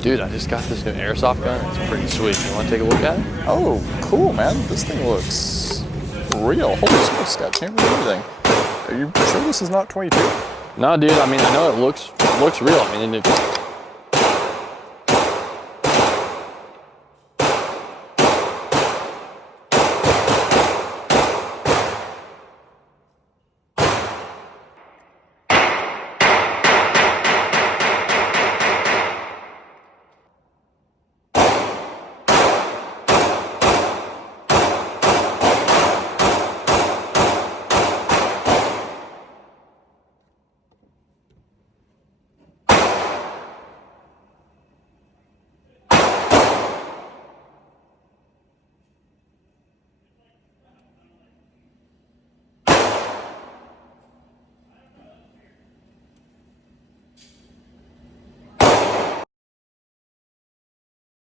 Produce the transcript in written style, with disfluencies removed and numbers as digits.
Dude, I just got this new airsoft gun. It's pretty sweet. You want to take a look at it? Oh, cool, man. This thing looks real. Holy smokes, it's got chambers and everything. Are you sure this is not 22? No, dude. I mean, I know it looks real. I mean,